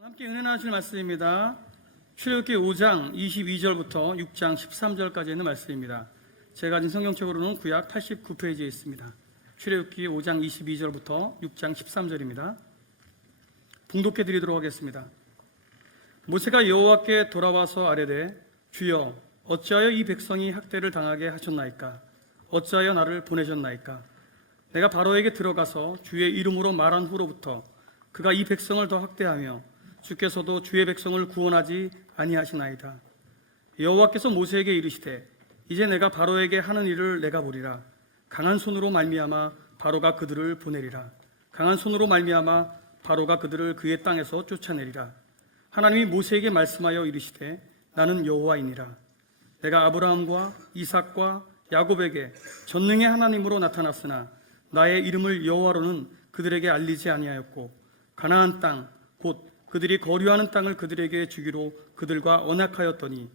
함께 은혜 나누실 말씀입니다. 출애굽기 5장 22절부터 6장 13절까지 있는 말씀입니다. 제가 가진 성경책으로는 구약 89페이지에 있습니다. 출애굽기 5장 22절부터 6장 13절입니다. 봉독해 드리도록 하겠습니다. 모세가 여호와께 돌아와서 아뢰되 주여 어찌하여 이 백성이 학대를 당하게 하셨나이까? 어찌하여 나를 보내셨나이까? 내가 바로에게 들어가서 주의 이름으로 말한 후로부터 그가 이 백성을 더 학대하며 주께서도 주의 백성을 구원하지 아니하시나이다. 여호와께서 모세에게 이르시되 이제 내가 바로에게 하는 일을 내가 보리라. 강한 손으로 말미암아 바로가 그들을 보내리라. 강한 손으로 말미암아 바로가 그들을 그의 땅에서 쫓아내리라. 하나님이 모세에게 말씀하여 이르시되 나는 여호와이니라. 내가 아브라함과 이삭과 야곱에게 전능의 하나님으로 나타났으나 나의 이름을 여호와로는 그들에게 알리지 아니하였고 가나안 땅 곧 그들이 거류하는 땅을 그들에게 주기로 그들과 언약하였더니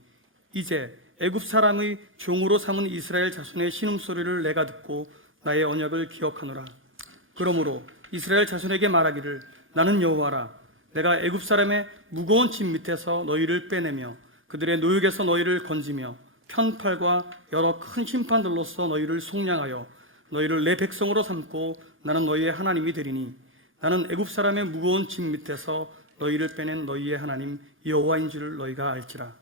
이제 애굽 사람의 종으로 삼은 이스라엘 자손의 신음소리를 내가 듣고 나의 언약을 기억하노라. 그러므로 이스라엘 자손에게 말하기를 나는 여호와라. 내가 애굽 사람의 무거운 짐 밑에서 너희를 빼내며 그들의 노역에서 너희를 건지며 편팔과 여러 큰 심판들로서 너희를 속량하여 너희를 내 백성으로 삼고 나는 너희의 하나님이 되리니 나는 애굽 사람의 무거운 짐 밑에서 너희를 빼낸 너희의 하나님 여호와인 줄을 너희가 알지라.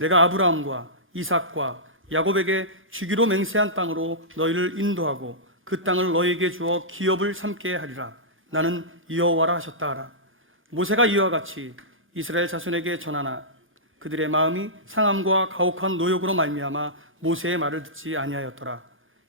내가 아브라함과 이삭과 야곱에게 주기로 맹세한 땅으로 너희를 인도하고 그 땅을 너희에게 주어 기업을 삼게 하리라. 나는 여호와라 하셨다 하라. 모세가 이와 같이 이스라엘 자손에게 전하나 그들의 마음이 상함과 가혹한 노역으로 말미암아 모세의 말을 듣지 아니하였더라.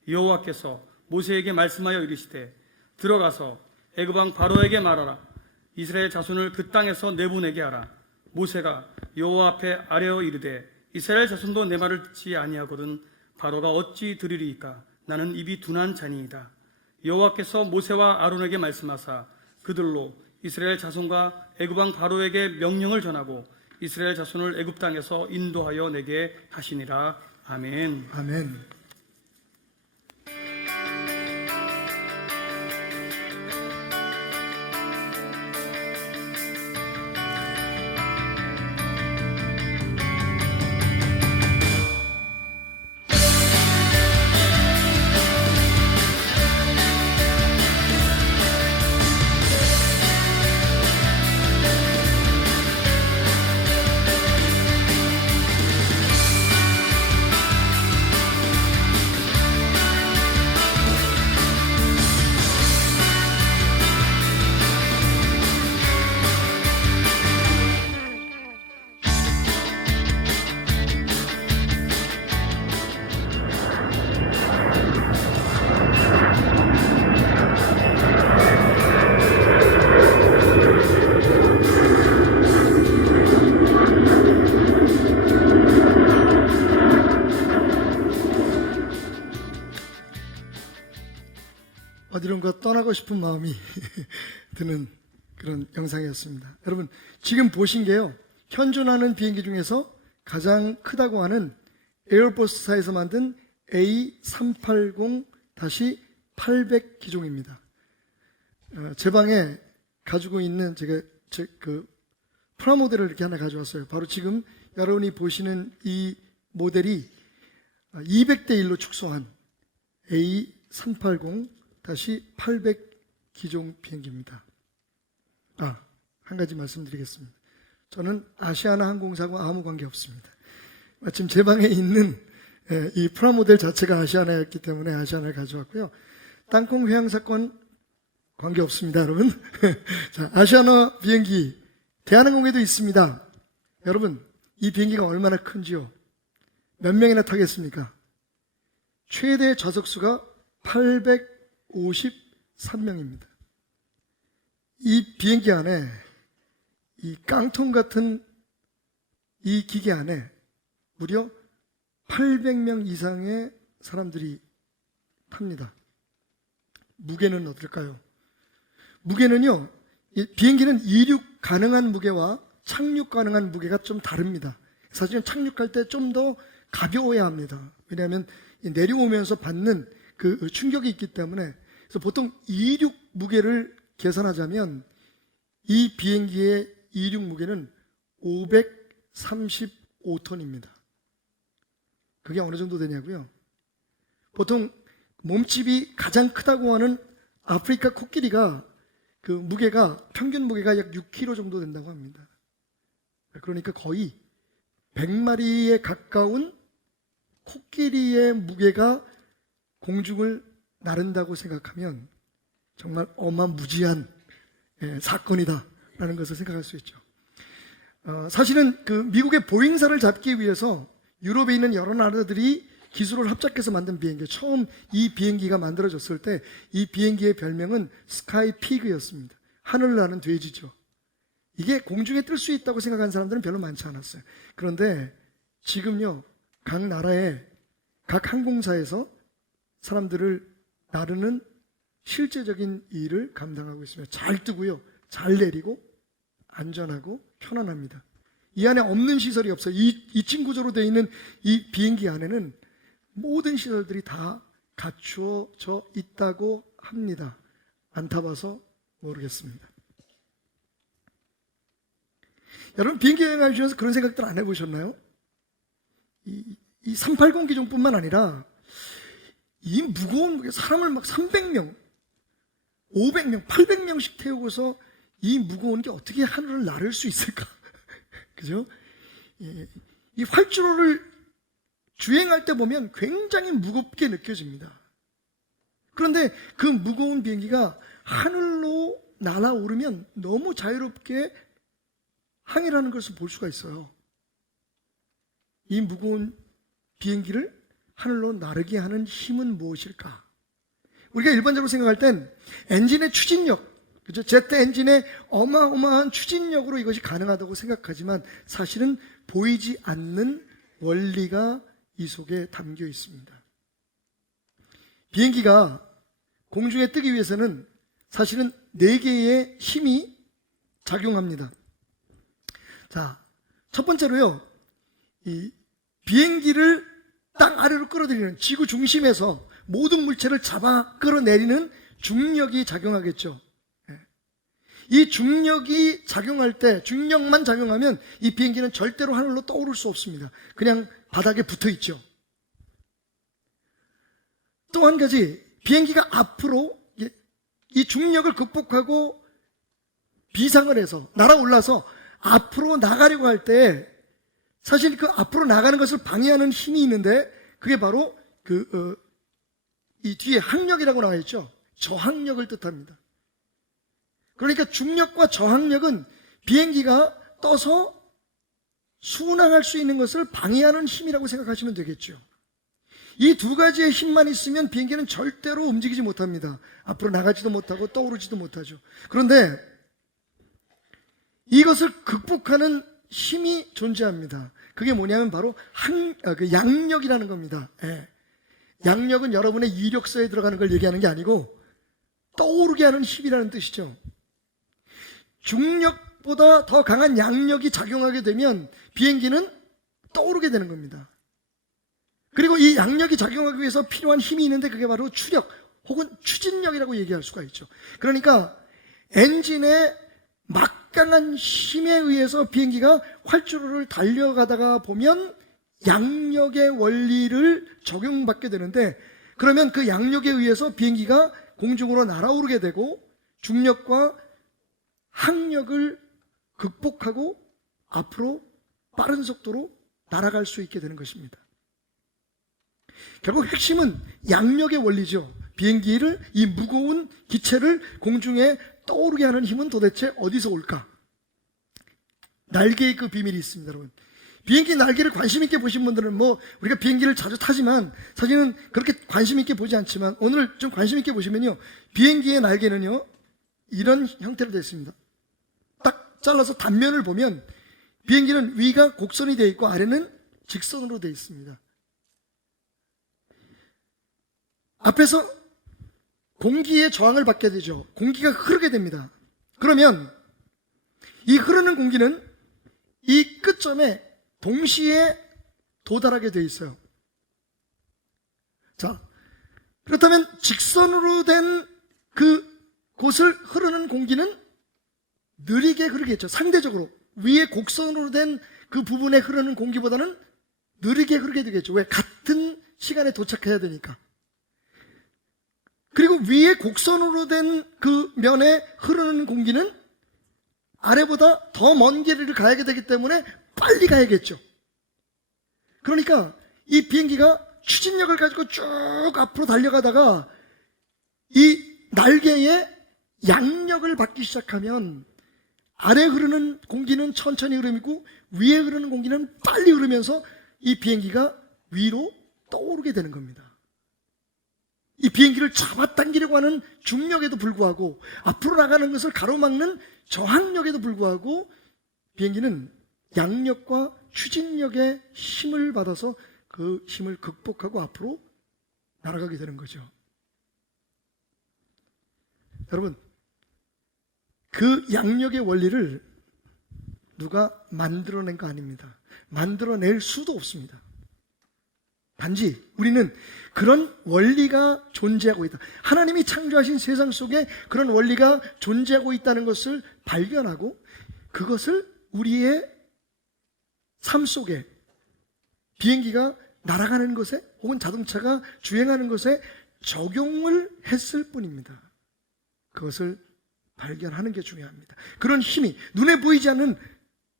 여호와께서 모세에게 말씀하여 이르시되 들어가서 애굽 왕 바로에게 말하라. 이스라엘 자손을 그 땅에서 내보내게 하라. 모세가 여호와 앞에 아뢰어 이르되 이스라엘 자손도 내 말을 듣지 아니하거든 바로가 어찌 들으리이까? 나는 입이 둔한 자니이다. 여호와께서 모세와 아론에게 말씀하사 그들로 이스라엘 자손과 애굽 왕 바로에게 명령을 전하고 이스라엘 자손을 애굽 땅에서 인도하여 내게 하시니라. 아멘. 아멘. 어디론가 떠나고 싶은 마음이 드는 그런 영상이었습니다. 여러분, 지금 보신 게요, 현존하는 비행기 중에서 가장 크다고 하는 에어버스사에서 만든 A380-800 기종입니다. 제 방에 가지고 있는 제가 그 프라모델을 이렇게 하나 가져왔어요. 바로 지금 여러분이 보시는 이 모델이 200대 1로 축소한 A380-800 기종 비행기입니다. 한 가지 말씀드리겠습니다. 저는 아시아나 항공사와 아무 관계 없습니다. 마침 제 방에 있는 이 프라모델 자체가 아시아나였기 때문에 아시아나를 가져왔고요. 땅콩 회항 사건 관계 없습니다, 여러분. 자, 아시아나 비행기 대한항공에도 있습니다. 여러분, 이 비행기가 얼마나 큰지요? 몇 명이나 타겠습니까? 최대 좌석수가 853명입니다. 이 비행기 안에, 이 깡통 같은 이 기계 안에 무려 800명 이상의 사람들이 탑니다. 무게는 어떨까요? 무게는요, 이 비행기는 이륙 가능한 무게와 착륙 가능한 무게가 좀 다릅니다. 사실은 착륙할 때 좀 더 가벼워야 합니다. 왜냐하면 내려오면서 받는 그 충격이 있기 때문에. 그래서 보통 이륙 무게를 계산하자면 이 비행기의 이륙 무게는 535톤입니다. 그게 어느 정도 되냐고요? 보통 몸집이 가장 크다고 하는 아프리카 코끼리가 그 무게가 평균 무게가 약 6kg 정도 된다고 합니다. 그러니까 거의 100마리에 가까운 코끼리의 무게가 공중을 나른다고 생각하면 정말 어마무지한 사건이다라는 것을 생각할 수 있죠. 사실은 그 미국의 보잉사를 잡기 위해서 유럽에 있는 여러 나라들이 기술을 합작해서 만든 비행기, 처음 이 비행기가 만들어졌을 때 이 비행기의 별명은 스카이 피그였습니다. 하늘을 나는 돼지죠. 이게 공중에 뜰 수 있다고 생각하는 사람들은 별로 많지 않았어요. 그런데 지금요, 각 나라의 각 항공사에서 사람들을 나르는 실제적인 일을 감당하고 있습니다. 잘 뜨고요, 잘 내리고 안전하고 편안합니다. 이 안에 없는 시설이 없어요. 2층 구조로 되어 있는 이 비행기 안에는 모든 시설들이 다 갖추어져 있다고 합니다. 안 타봐서 모르겠습니다. 여러분, 비행기 여행하시면서 그런 생각들 안 해보셨나요? 이 380 기종뿐만 아니라 이 무거운 무게, 사람을 막 300명, 500명, 800명씩 태우고서 이 무거운 게 어떻게 하늘을 나를 수 있을까? 그죠? 이 활주로를 주행할 때 보면 굉장히 무겁게 느껴집니다. 그런데 그 무거운 비행기가 하늘로 날아오르면 너무 자유롭게 항해하는 것을 볼 수가 있어요. 이 무거운 비행기를 하늘로 나르게 하는 힘은 무엇일까? 우리가 일반적으로 생각할 땐 엔진의 추진력, 그죠? 제트 엔진의 어마어마한 추진력으로 이것이 가능하다고 생각하지만 사실은 보이지 않는 원리가 이 속에 담겨 있습니다. 비행기가 공중에 뜨기 위해서는 사실은 4개의 힘이 작용합니다. 자, 첫 번째로요, 이 비행기를 땅 아래로 끌어들이는, 지구 중심에서 모든 물체를 잡아 끌어내리는 중력이 작용하겠죠. 이 중력이 작용할 때, 중력만 작용하면 이 비행기는 절대로 하늘로 떠오를 수 없습니다. 그냥 바닥에 붙어 있죠. 또 한 가지, 비행기가 앞으로 이 중력을 극복하고 비상을 해서 날아올라서 앞으로 나가려고 할 때 사실 그 앞으로 나가는 것을 방해하는 힘이 있는데 그게 바로 이 뒤에 항력이라고 나와 있죠. 저항력을 뜻합니다. 그러니까 중력과 저항력은 비행기가 떠서 순항할 수 있는 것을 방해하는 힘이라고 생각하시면 되겠죠. 이 두 가지의 힘만 있으면 비행기는 절대로 움직이지 못합니다. 앞으로 나가지도 못하고 떠오르지도 못하죠. 그런데 이것을 극복하는 힘이 존재합니다. 그게 뭐냐면 바로 양력이라는 겁니다. 양력은 여러분의 이력서에 들어가는 걸 얘기하는 게 아니고 떠오르게 하는 힘이라는 뜻이죠. 중력보다 더 강한 양력이 작용하게 되면 비행기는 떠오르게 되는 겁니다. 그리고 이 양력이 작용하기 위해서 필요한 힘이 있는데 그게 바로 추력 혹은 추진력이라고 얘기할 수가 있죠. 그러니까 엔진의 막강한 힘에 의해서 비행기가 활주로를 달려가다가 보면 양력의 원리를 적용받게 되는데, 그러면 그 양력에 의해서 비행기가 공중으로 날아오르게 되고 중력과 항력을 극복하고 앞으로 빠른 속도로 날아갈 수 있게 되는 것입니다. 결국 핵심은 양력의 원리죠. 비행기를, 이 무거운 기체를 공중에 떠오르게 하는 힘은 도대체 어디서 올까? 날개의 그 비밀이 있습니다, 여러분. 비행기 날개를 관심 있게 보신 분들은 우리가 비행기를 자주 타지만 사실은 그렇게 관심 있게 보지 않지만 오늘 좀 관심 있게 보시면요, 비행기의 날개는요 이런 형태로 되어 있습니다. 딱 잘라서 단면을 보면 비행기는 위가 곡선이 되어 있고 아래는 직선으로 되어 있습니다. 앞에서 공기의 저항을 받게 되죠. 공기가 흐르게 됩니다. 그러면 이 흐르는 공기는 이 끝점에 동시에 도달하게 되어 있어요. 자, 그렇다면 직선으로 된 그 곳을 흐르는 공기는 느리게 흐르겠죠. 상대적으로 위에 곡선으로 된 그 부분에 흐르는 공기보다는 느리게 흐르게 되겠죠. 왜? 같은 시간에 도착해야 되니까. 그리고 위에 곡선으로 된 그 면에 흐르는 공기는 아래보다 더 먼 길을 가야 되기 때문에 빨리 가야겠죠. 그러니까 이 비행기가 추진력을 가지고 쭉 앞으로 달려가다가 이 날개에 양력을 받기 시작하면 아래 흐르는 공기는 천천히 흐르고 위에 흐르는 공기는 빨리 흐르면서 이 비행기가 위로 떠오르게 되는 겁니다. 이 비행기를 잡아당기려고 하는 중력에도 불구하고 앞으로 나가는 것을 가로막는 저항력에도 불구하고 비행기는 양력과 추진력의 힘을 받아서 그 힘을 극복하고 앞으로 날아가게 되는 거죠. 여러분, 그 양력의 원리를 누가 만들어낸 거 아닙니다. 만들어낼 수도 없습니다. 단지 우리는 그런 원리가 존재하고 있다. 하나님이 창조하신 세상 속에 그런 원리가 존재하고 있다는 것을 발견하고 그것을 우리의 삶 속에 비행기가 날아가는 것에 혹은 자동차가 주행하는 것에 적용을 했을 뿐입니다. 그것을 발견하는 게 중요합니다. 그런 힘이 눈에 보이지 않는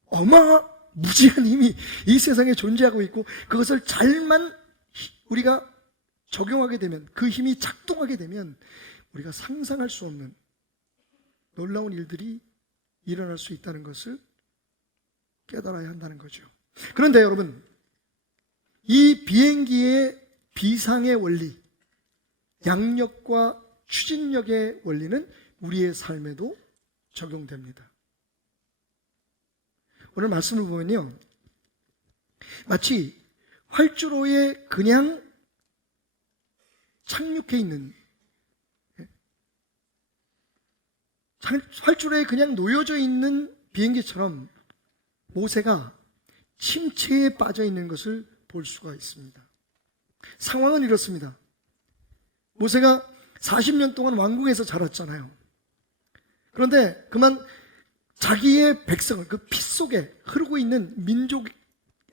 어마무지한 힘이 이 세상에 존재하고 있고 그것을 잘만 우리가 적용하게 되면 그 힘이 작동하게 되면 우리가 상상할 수 없는 놀라운 일들이 일어날 수 있다는 것을 깨달아야 한다는 거죠. 그런데 여러분, 이 비행기의 비상의 원리, 양력과 추진력의 원리는 우리의 삶에도 적용됩니다. 오늘 말씀을 보면요, 마치 활주로에 그냥 착륙해 있는, 활주로에 그냥 놓여져 있는 비행기처럼 모세가 침체에 빠져 있는 것을 볼 수가 있습니다. 상황은 이렇습니다. 모세가 40년 동안 왕궁에서 자랐잖아요. 그런데 그만 자기의 백성을 그 피 속에 흐르고 있는 민족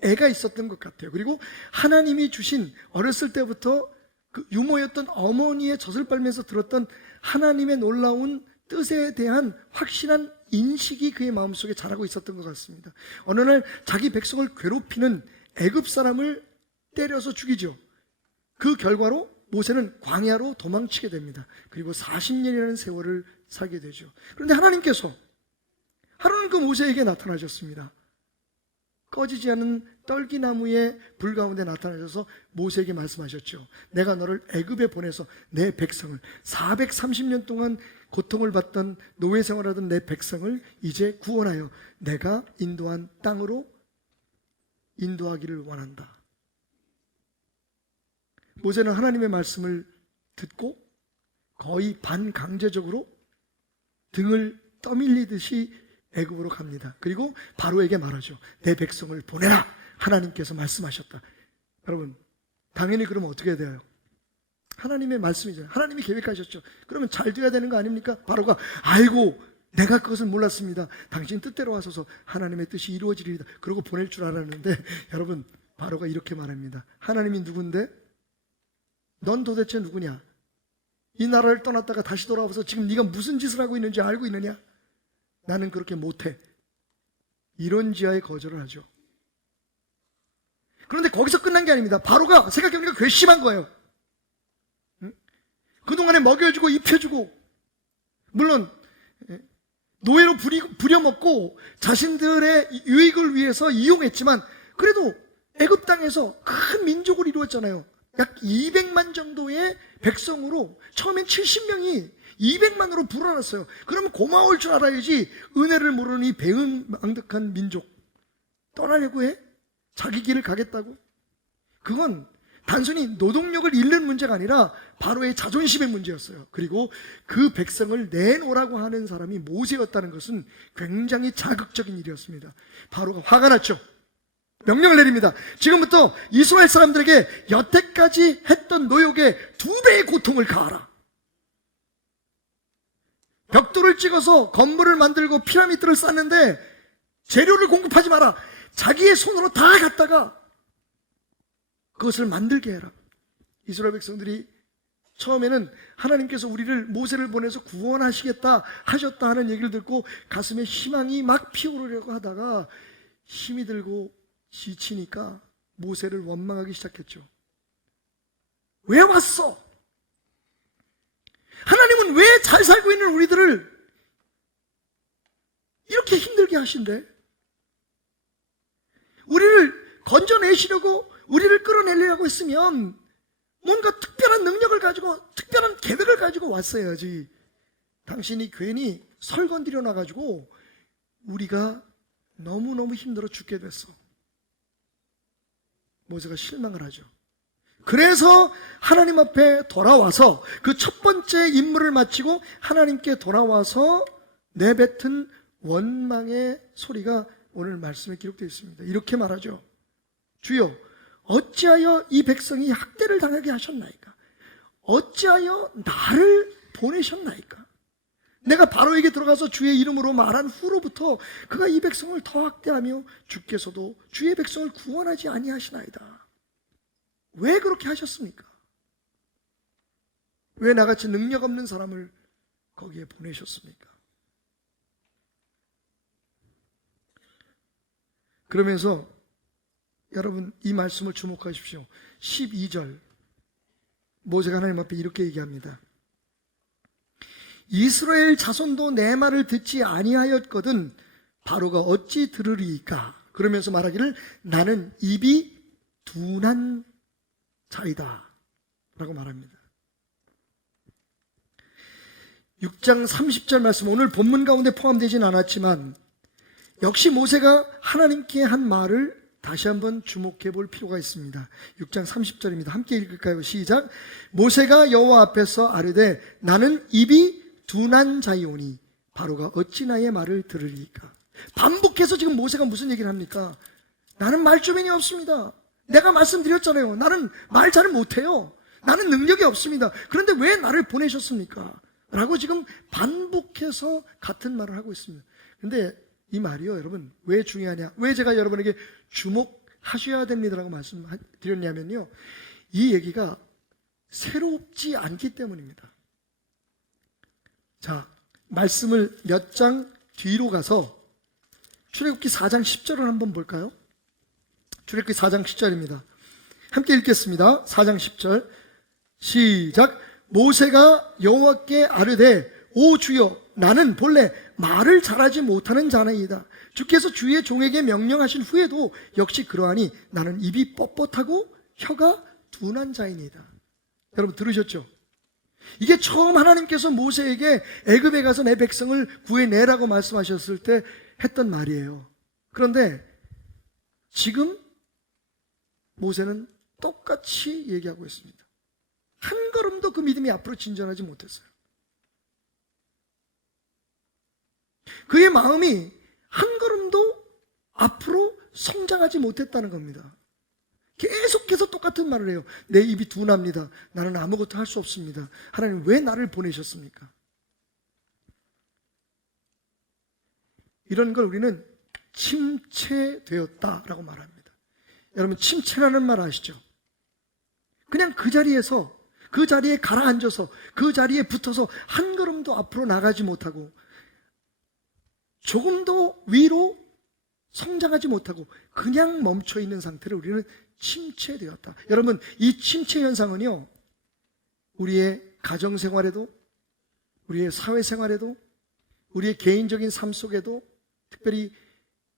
애가 있었던 것 같아요. 그리고 하나님이 주신 어렸을 때부터 그 유모였던 어머니의 젖을 빨면서 들었던 하나님의 놀라운 뜻에 대한 확실한 인식이 그의 마음속에 자라고 있었던 것 같습니다. 어느 날 자기 백성을 괴롭히는 애굽 사람을 때려서 죽이죠. 그 결과로 모세는 광야로 도망치게 됩니다. 그리고 40년이라는 세월을 살게 되죠. 그런데 하나님께서 하루는 그 모세에게 나타나셨습니다. 꺼지지 않는 떨기나무의 불 가운데 나타나셔서 모세에게 말씀하셨죠. 내가 너를 애굽에 보내서 내 백성을 430년 동안 고통을 받던 노예 생활하던 내 백성을 이제 구원하여 내가 인도한 땅으로 인도하기를 원한다. 모세는 하나님의 말씀을 듣고 거의 반강제적으로 등을 떠밀리듯이 애굽으로 갑니다. 그리고 바로에게 말하죠. 내 백성을 보내라. 하나님께서 말씀하셨다. 여러분, 당연히 그러면 어떻게 해야 돼요? 하나님의 말씀이잖아요. 하나님이 계획하셨죠. 그러면 잘 돼야 되는 거 아닙니까? 바로가 아이고 내가 그것을 몰랐습니다. 당신 뜻대로 하소서. 하나님의 뜻이 이루어지리이다. 그러고 보낼 줄 알았는데 여러분, 바로가 이렇게 말합니다. 하나님이 누군데? 넌 도대체 누구냐? 이 나라를 떠났다가 다시 돌아와서 지금 네가 무슨 짓을 하고 있는지 알고 있느냐? 나는 그렇게 못해. 이런 지하에 거절을 하죠. 그런데 거기서 끝난 게 아닙니다. 바로가 생각해보니까 괘씸한 거예요. 그동안에 먹여주고 입혀주고 물론 노예로 부려먹고 자신들의 유익을 위해서 이용했지만 그래도 애굽 땅에서 큰 민족을 이루었잖아요. 약 200만 정도의 백성으로 처음엔 70명이 200만으로 불어났어요. 그러면 고마울 줄 알아야지. 은혜를 모르는 이 배은망덕한 민족 떠나려고 해? 자기 길을 가겠다고? 그건 단순히 노동력을 잃는 문제가 아니라 바로의 자존심의 문제였어요. 그리고 그 백성을 내놓으라고 하는 사람이 모세였다는 것은 굉장히 자극적인 일이었습니다. 바로가 화가 났죠. 명령을 내립니다. 지금부터 이스라엘 사람들에게 여태까지 했던 노역의 2배의 고통을 가하라. 벽돌을 찍어서 건물을 만들고 피라미드를 쌓는데 재료를 공급하지 마라. 자기의 손으로 다 갖다가 그것을 만들게 해라. 이스라엘 백성들이 처음에는 하나님께서 우리를 모세를 보내서 구원하시겠다 하셨다 하는 얘기를 듣고 가슴에 희망이 막 피어오르려고 하다가 힘이 들고 지치니까 모세를 원망하기 시작했죠. 왜 왔어? 하나님은 왜 잘 살고 있는 우리들을 이렇게 힘들게 하신대? 우리를 건져내시려고 우리를 끌어내려고 했으면 뭔가 특별한 능력을 가지고 특별한 계획을 가지고 왔어야지. 당신이 괜히 설 건드려 놔가지고 우리가 너무너무 힘들어 죽게 됐어. 모세가 실망을 하죠. 그래서 하나님 앞에 돌아와서 그 첫 번째 임무를 마치고 하나님께 돌아와서 내뱉은 원망의 소리가 오늘 말씀에 기록되어 있습니다. 이렇게 말하죠. 주여, 어찌하여 이 백성이 학대를 당하게 하셨나이까? 어찌하여 나를 보내셨나이까? 내가 바로에게 들어가서 주의 이름으로 말한 후로부터 그가 이 백성을 더 학대하며 주께서도 주의 백성을 구원하지 아니하시나이다. 왜 그렇게 하셨습니까? 왜 나같이 능력 없는 사람을 거기에 보내셨습니까? 그러면서 여러분 이 말씀을 주목하십시오. 12절 모세가 하나님 앞에 이렇게 얘기합니다. 이스라엘 자손도 내 말을 듣지 아니하였거든 바로가 어찌 들으리이까? 그러면서 말하기를 나는 입이 둔한 자이다 라고 말합니다. 6장 30절 말씀, 오늘 본문 가운데 포함되진 않았지만 역시 모세가 하나님께 한 말을 다시 한번 주목해 볼 필요가 있습니다. 6장 30절입니다. 함께 읽을까요? 시작. 모세가 여호와 앞에서 아뢰되 나는 입이 둔한 자이오니 바로가 어찌 나의 말을 들으리까? 반복해서 지금 모세가 무슨 얘기를 합니까? 나는 말주변이 없습니다. 내가 말씀드렸잖아요. 나는 말 잘 못해요. 나는 능력이 없습니다. 그런데 왜 나를 보내셨습니까? 라고 지금 반복해서 같은 말을 하고 있습니다. 그런데 이 말이요, 여러분, 왜 중요하냐? 왜 제가 여러분에게 주목하셔야 됩니다라고 말씀드렸냐면요, 이 얘기가 새롭지 않기 때문입니다. 자, 말씀을 몇 장 뒤로 가서 출애굽기 4장 10절을 한번 볼까요? 출애굽기 4장 10절입니다. 함께 읽겠습니다. 4장 10절 시작. 모세가 여호와께 아뢰되 오 주여 나는 본래 말을 잘하지 못하는 자나이다. 주께서 주의 종에게 명령하신 후에도 역시 그러하니 나는 입이 뻣뻣하고 혀가 둔한 자이니이다. 여러분 들으셨죠? 이게 처음 하나님께서 모세에게 애굽에 가서 내 백성을 구해내라고 말씀하셨을 때 했던 말이에요. 그런데 지금 모세는 똑같이 얘기하고 있습니다. 한 걸음도 그 믿음이 앞으로 진전하지 못했어요. 그의 마음이 한 걸음도 앞으로 성장하지 못했다는 겁니다. 계속해서 똑같은 말을 해요. 내 입이 둔합니다. 나는 아무것도 할 수 없습니다. 하나님 왜 나를 보내셨습니까? 이런 걸 우리는 침체되었다라고 말합니다. 여러분 침체라는 말 아시죠? 그냥 그 자리에서 그 자리에 가라앉아서 그 자리에 붙어서 한 걸음도 앞으로 나가지 못하고 조금도 위로 성장하지 못하고 그냥 멈춰 있는 상태를 우리는 침체되었다. 여러분 이 침체 현상은요, 우리의 가정생활에도 우리의 사회생활에도 우리의 개인적인 삶 속에도 특별히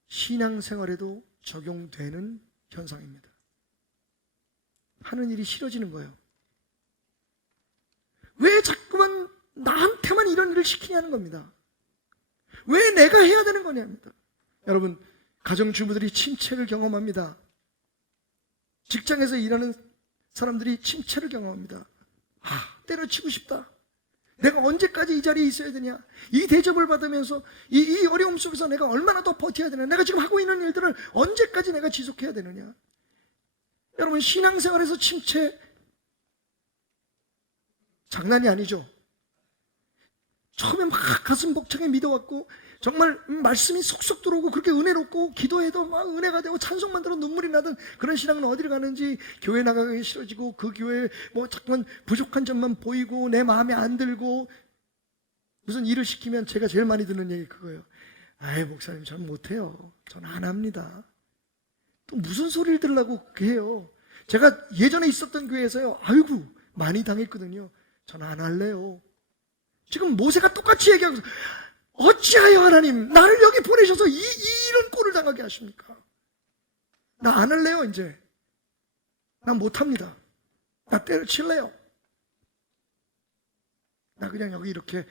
신앙생활에도 적용되는 현상입니다. 하는 일이 싫어지는 거예요. 왜 자꾸만 나한테만 이런 일을 시키냐는 겁니다. 왜 내가 해야 되는 거냐입니다. 여러분 가정주부들이 침체를 경험합니다. 직장에서 일하는 사람들이 침체를 경험합니다. 때려치고 싶다. 내가 언제까지 이 자리에 있어야 되냐? 이 대접을 받으면서 이 어려움 속에서 내가 얼마나 더 버텨야 되냐? 내가 지금 하고 있는 일들을 언제까지 내가 지속해야 되느냐? 여러분 신앙생활에서 침체 장난이 아니죠. 처음에 막 가슴 벅차게 믿어왔고 정말 말씀이 속속 들어오고 그렇게 은혜롭고 기도해도 막 은혜가 되고 찬송만 들어 눈물이 나던 그런 신앙은 어디를 가는지 교회 나가기 싫어지고 그 교회에 뭐 자꾸만 부족한 점만 보이고 내 마음에 안 들고 무슨 일을 시키면 제가 제일 많이 듣는 얘기 그거예요. 아이 목사님 전 못해요. 전 안 합니다. 또 무슨 소리를 들으려고 해요. 제가 예전에 있었던 교회에서요. 아이고 많이 당했거든요. 전 안 할래요. 지금 모세가 똑같이 얘기하고 어찌하여 하나님 나를 여기 보내셔서 이런 꼴을 당하게 하십니까? 나 안 할래요 이제. 나 못합니다. 나 때려칠래요. 나 그냥 여기 이렇게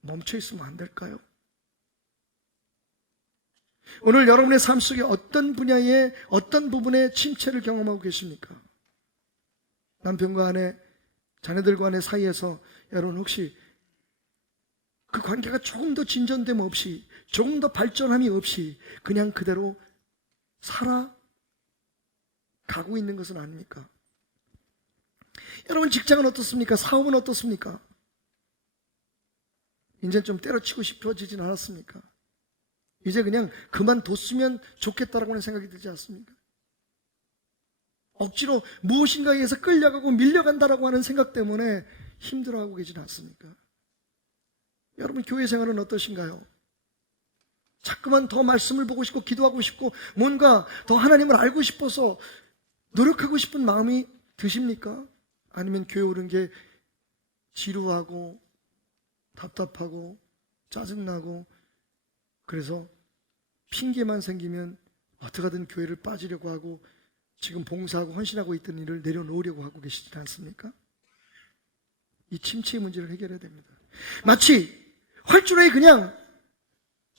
멈춰 있으면 안 될까요? 오늘 여러분의 삶 속에 어떤 분야에 어떤 부분에 침체를 경험하고 계십니까? 남편과 아내, 자녀들 간의 사이에서 여러분 혹시 그 관계가 조금 더 진전됨 없이 조금 더 발전함이 없이 그냥 그대로 살아가고 있는 것은 아닙니까? 여러분 직장은 어떻습니까? 사업은 어떻습니까? 이제 좀 때려치고 싶어지진 않았습니까? 이제 그냥 그만뒀으면 좋겠다라고 하는 생각이 들지 않습니까? 억지로 무엇인가에 의해서 끌려가고 밀려간다라고 하는 생각 때문에 힘들어하고 계진 않습니까? 여러분 교회 생활은 어떠신가요? 자꾸만 더 말씀을 보고 싶고 기도하고 싶고 뭔가 더 하나님을 알고 싶어서 노력하고 싶은 마음이 드십니까? 아니면 교회 오는 게 지루하고 답답하고 짜증나고 그래서 핑계만 생기면 어떻게든 교회를 빠지려고 하고 지금 봉사하고 헌신하고 있던 일을 내려놓으려고 하고 계시지 않습니까? 이 침체의 문제를 해결해야 됩니다. 마치 활주로에 그냥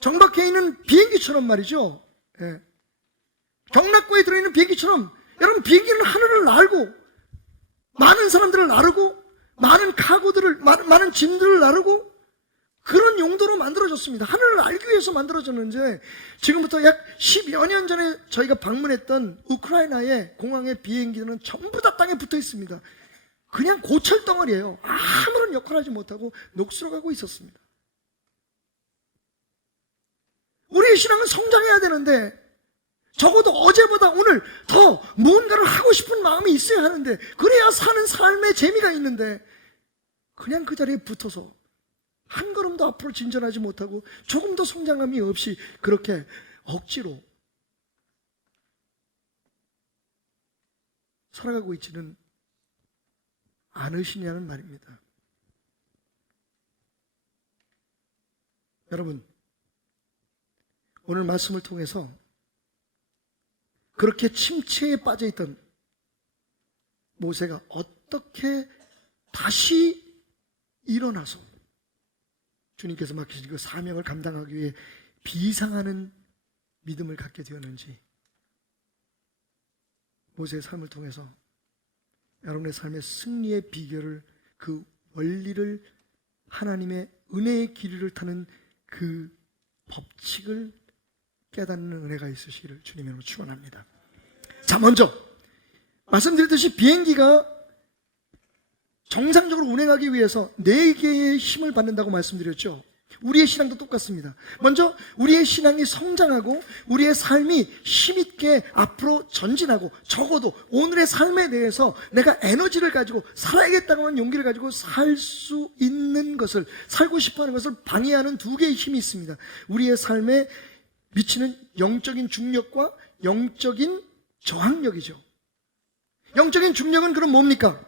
정박해 있는 비행기처럼 말이죠. 예. 경락고에 들어있는 비행기처럼 여러분 비행기는 하늘을 날고 많은 사람들을 나르고 많은 카고들을 많은 짐들을 나르고 그런 용도로 만들어졌습니다. 하늘을 알기 위해서 만들어졌는데 지금부터 약 10여 년 전에 저희가 방문했던 우크라이나의 공항의 비행기들은 전부 다 땅에 붙어 있습니다. 그냥 고철 덩어리예요. 아무런 역할을 하지 못하고 녹슬어 가고 있었습니다. 우리의 신앙은 성장해야 되는데 적어도 어제보다 오늘 더 무언가를 하고 싶은 마음이 있어야 하는데 그래야 사는 삶의 재미가 있는데 그냥 그 자리에 붙어서 한 걸음도 앞으로 진전하지 못하고 조금 더 성장함이 없이 그렇게 억지로 살아가고 있지는 않으시냐는 말입니다. 여러분 오늘 말씀을 통해서 그렇게 침체에 빠져있던 모세가 어떻게 다시 일어나서 주님께서 맡기신 그 사명을 감당하기 위해 비상하는 믿음을 갖게 되었는지 모세의 삶을 통해서 여러분의 삶의 승리의 비결을 그 원리를 하나님의 은혜의 길이를 타는 그 법칙을 깨닫는 은혜가 있으시기를 주님의 이름으로 축원합니다. 자, 먼저 말씀드렸듯이 비행기가 정상적으로 운행하기 위해서 4개의 힘을 받는다고 말씀드렸죠. 우리의 신앙도 똑같습니다. 먼저 우리의 신앙이 성장하고 우리의 삶이 힘있게 앞으로 전진하고 적어도 오늘의 삶에 대해서 내가 에너지를 가지고 살아야겠다고 하는 용기를 가지고 살 수 있는 것을 살고 싶어하는 것을 방해하는 2개의 힘이 있습니다. 우리의 삶에 미치는 영적인 중력과 영적인 저항력이죠. 영적인 중력은 그럼 뭡니까?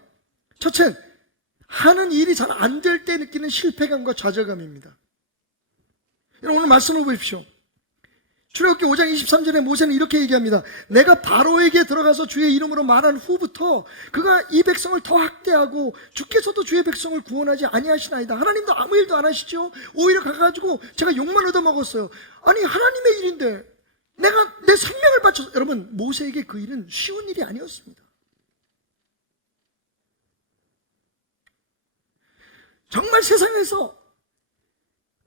첫째, 하는 일이 잘 안 될 때 느끼는 실패감과 좌절감입니다. 여러분 오늘 말씀을 보십시오. 출애굽기 5장 23절에 모세는 이렇게 얘기합니다. 내가 바로에게 들어가서 주의 이름으로 말한 후부터 그가 이 백성을 더 학대하고 주께서도 주의 백성을 구원하지 아니하시나이다. 하나님도 아무 일도 안 하시죠. 오히려 가가지고 제가 욕만 얻어먹었어요. 아니 하나님의 일인데 내가 내 생명을 바쳐서 여러분 모세에게 그 일은 쉬운 일이 아니었습니다. 정말 세상에서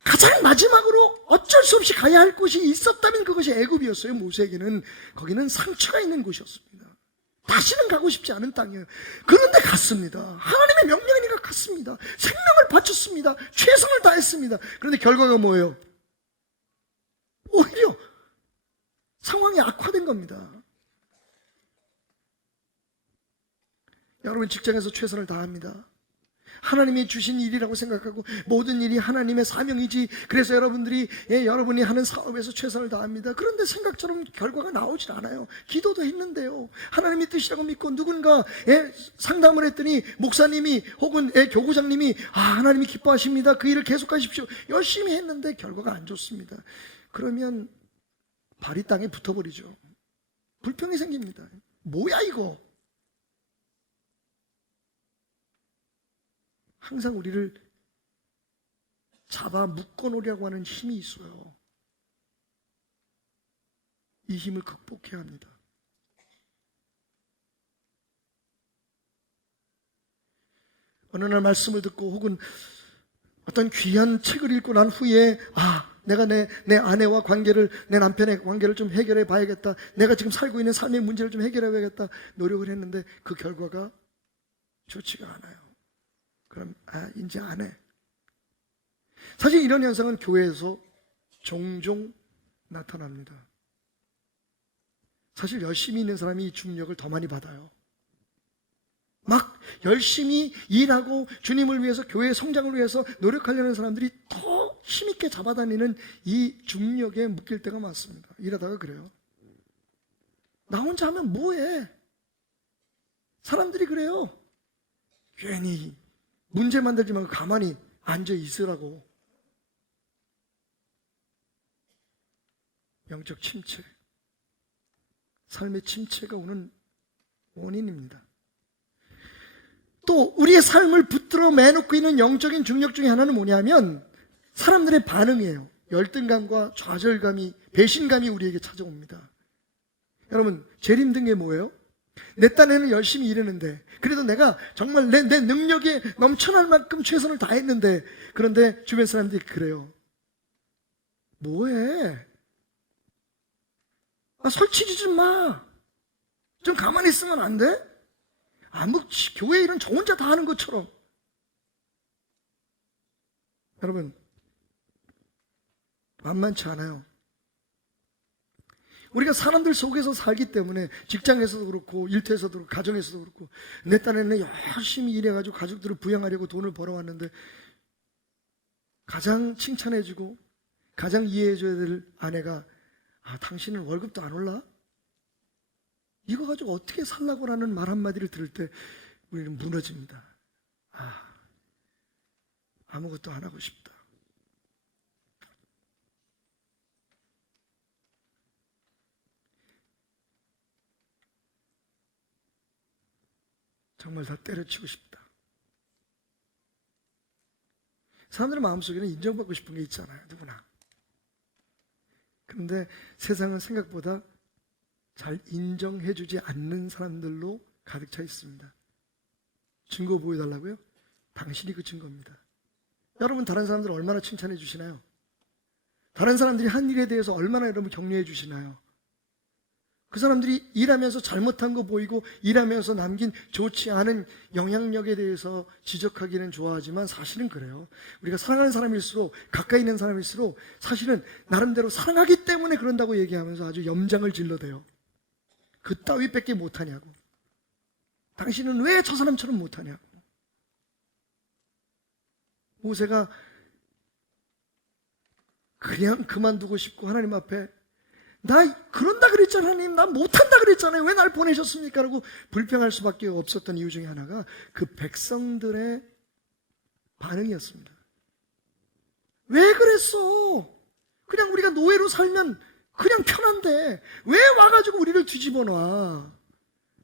가장 마지막으로 어쩔 수 없이 가야 할 곳이 있었다면 그것이 애굽이었어요. 모세에게는 거기는 상처가 있는 곳이었습니다. 다시는 가고 싶지 않은 땅이에요. 그런데 갔습니다. 하나님의 명령이니까 갔습니다. 생명을 바쳤습니다. 최선을 다했습니다. 그런데 결과가 뭐예요? 오히려 상황이 악화된 겁니다. 여러분 직장에서 최선을 다합니다. 하나님이 주신 일이라고 생각하고 모든 일이 하나님의 사명이지, 그래서 여러분이 하는 사업에서 최선을 다합니다. 그런데 생각처럼 결과가 나오질 않아요. 기도도 했는데요, 하나님의 뜻이라고 믿고 누군가 상담을 했더니 목사님이 혹은 교구장님이 하나님이 기뻐하십니다, 그 일을 계속하십시오, 열심히 했는데 결과가 안 좋습니다. 그러면 발이 땅에 붙어버리죠. 불평이 생깁니다. 뭐야 이거. 항상 우리를 잡아 묶어놓으려고 하는 힘이 있어요. 이 힘을 극복해야 합니다. 어느 날 말씀을 듣고 혹은 어떤 귀한 책을 읽고 난 후에 내가 내 아내와 관계를, 내 남편의 관계를 좀 해결해 봐야겠다, 내가 지금 살고 있는 삶의 문제를 좀 해결해 봐야겠다 노력을 했는데 그 결과가 좋지가 않아요. 그럼 이제 안 해. 사실 이런 현상은 교회에서 종종 나타납니다. 사실 열심히 있는 사람이 이 중력을 더 많이 받아요. 막 열심히 일하고 주님을 위해서, 교회의 성장을 위해서 노력하려는 사람들이 더 힘있게 잡아다니는 이 중력에 묶일 때가 많습니다. 일하다가 그래요. 나 혼자 하면 뭐해? 사람들이 그래요. 괜히 문제 만들지 말고 가만히 앉아 있으라고. 영적 침체, 삶의 침체가 오는 원인입니다. 또 우리의 삶을 붙들어 매놓고 있는 영적인 중력 중에 하나는 뭐냐면 사람들의 반응이에요. 열등감과 좌절감이, 배신감이 우리에게 찾아옵니다. 여러분, 제일 힘든 게 뭐예요? 내 딴에는 열심히 일했는데, 그래도 내가 정말 내 능력에 넘쳐날 만큼 최선을 다했는데, 그런데 주변 사람들이 그래요. 뭐해? 설치지 좀 마. 좀 가만히 있으면 안 돼? 교회 일은 저 혼자 다 하는 것처럼. 여러분, 만만치 않아요. 우리가 사람들 속에서 살기 때문에 직장에서도 그렇고 일터에서도 그렇고 가정에서도 그렇고, 내 딴에는 열심히 일해가지고 가족들을 부양하려고 돈을 벌어왔는데 가장 칭찬해주고 가장 이해해줘야 될 아내가 당신은 월급도 안 올라? 이거 가지고 어떻게 살라고 라는 말 한마디를 들을 때 우리는 무너집니다. 아무것도 안 하고 싶다. 정말 다 때려치고 싶다. 사람들의 마음속에는 인정받고 싶은 게 있잖아요, 누구나. 그런데 세상은 생각보다 잘 인정해주지 않는 사람들로 가득 차 있습니다. 증거 보여달라고요? 당신이 그 증거입니다. 여러분, 다른 사람들 얼마나 칭찬해 주시나요? 다른 사람들이 한 일에 대해서 얼마나 여러분 격려해 주시나요? 그 사람들이 일하면서 잘못한 거 보이고 일하면서 남긴 좋지 않은 영향력에 대해서 지적하기는 좋아하지만 사실은 그래요. 우리가 사랑하는 사람일수록, 가까이 있는 사람일수록 사실은 나름대로 사랑하기 때문에 그런다고 얘기하면서 아주 염장을 질러대요. 그 따위밖에 못하냐고. 당신은 왜 저 사람처럼 못하냐고. 모세가 그냥 그만두고 싶고 하나님 앞에 나 그런다 그랬잖아요, 하나님. 나 못한다 그랬잖아요. 왜 날 보내셨습니까? 라고 불평할 수밖에 없었던 이유 중에 하나가 그 백성들의 반응이었습니다. 왜 그랬어? 그냥 우리가 노예로 살면 그냥 편한데 왜 와가지고 우리를 뒤집어 놔?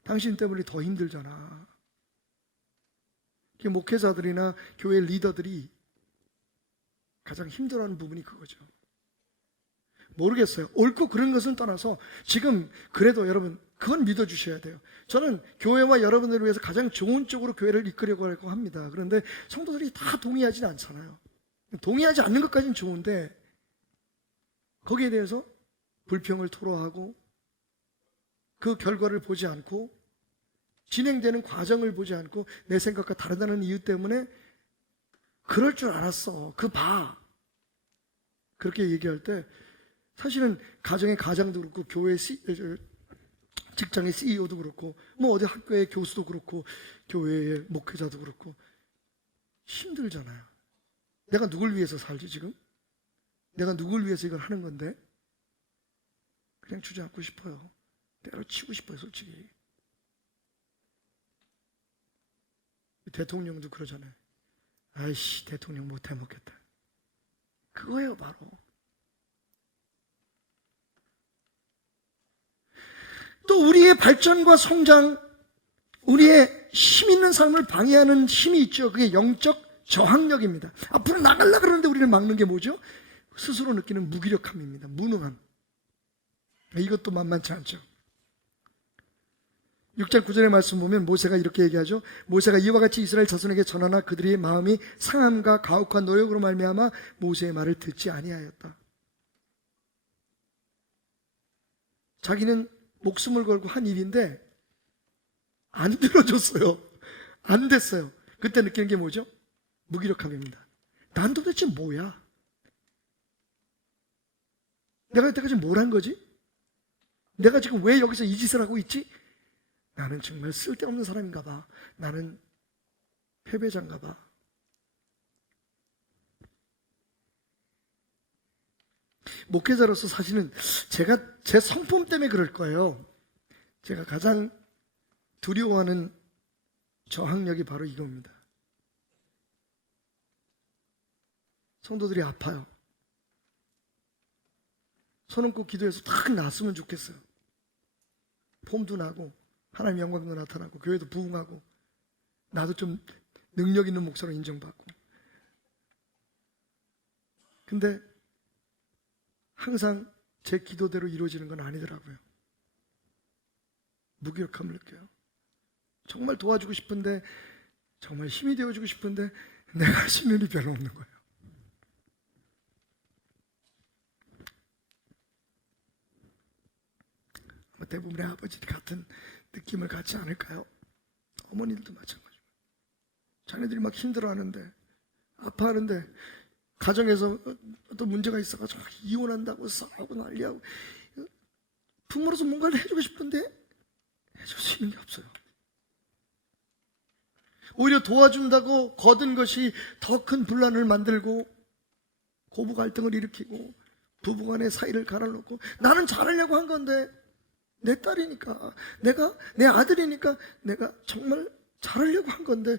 당신 때문에 더 힘들잖아. 목회자들이나 교회 리더들이 가장 힘들어하는 부분이 그거죠. 모르겠어요. 옳고 그런 것은 떠나서 지금 그래도 여러분 그건 믿어주셔야 돼요. 저는 교회와 여러분들을 위해서 가장 좋은 쪽으로 교회를 이끌려고 합니다. 그런데 성도들이 다 동의하지는 않잖아요. 동의하지 않는 것까지는 좋은데 거기에 대해서 불평을 토로하고 그 결과를 보지 않고 진행되는 과정을 보지 않고 내 생각과 다르다는 이유 때문에 그럴 줄 알았어. 그 봐. 그렇게 얘기할 때 사실은 가정의 가장도 그렇고 교회 직장의 CEO도 그렇고 뭐 어디 학교의 교수도 그렇고 교회의 목회자도 그렇고 힘들잖아요. 내가 누굴 위해서 살지 지금? 내가 누굴 위해서 이걸 하는 건데? 그냥 주저앉고 싶어요. 때려치고 싶어요, 솔직히. 대통령도 그러잖아요. 아이씨, 대통령 못 해먹겠다. 그거예요, 바로. 또 우리의 발전과 성장, 우리의 힘 있는 삶을 방해하는 힘이 있죠. 그게 영적 저항력입니다. 앞으로 나가려고 그러는데 우리를 막는 게 뭐죠? 스스로 느끼는 무기력함입니다. 무능함. 이것도 만만치 않죠. 6장 9절의 말씀 보면 모세가 이렇게 얘기하죠. 모세가 이와 같이 이스라엘 자손에게 전하나 그들의 마음이 상함과 가혹한 노역으로 말미암아 모세의 말을 듣지 아니하였다. 자기는 목숨을 걸고 한 일인데 안 들어줬어요. 안 됐어요. 그때 느끼는 게 뭐죠? 무기력함입니다. 난 도대체 뭐야? 내가 여태까지 뭘 한 거지? 내가 지금 왜 여기서 이 짓을 하고 있지? 나는 정말 쓸데없는 사람인가 봐. 나는 패배자인가 봐. 목회자로서 사실은 제가 제 성품 때문에 그럴 거예요. 제가 가장 두려워하는 저항력이 바로 이겁니다. 성도들이 아파요. 손 얹고 기도해서 탁 났으면 좋겠어요. 폼도 나고 하나님의 영광도 나타나고 교회도 부흥하고 나도 좀 능력 있는 목사로 인정받고. 근데 항상 제 기도대로 이루어지는 건 아니더라고요. 무기력함을 느껴요. 정말 도와주고 싶은데, 정말 힘이 되어주고 싶은데 내가 할 수 있는 일이 별로 없는 거예요. 아마 대부분의 아버지들 같은 느낌을 갖지 않을까요? 어머니들도 마찬가지고. 자녀들이 막 힘들어하는데, 아파하는데, 가정에서 어떤 문제가 있어가지고 이혼한다고 싸우고 난리하고, 부모로서 뭔가를 해주고 싶은데 해줄 수 있는 게 없어요. 오히려 도와준다고 거둔 것이 더 큰 분란을 만들고 고부 갈등을 일으키고 부부간의 사이를 갈아놓고, 나는 잘하려고 한 건데 내 딸이니까, 내 아들이니까 내가 정말 잘하려고 한 건데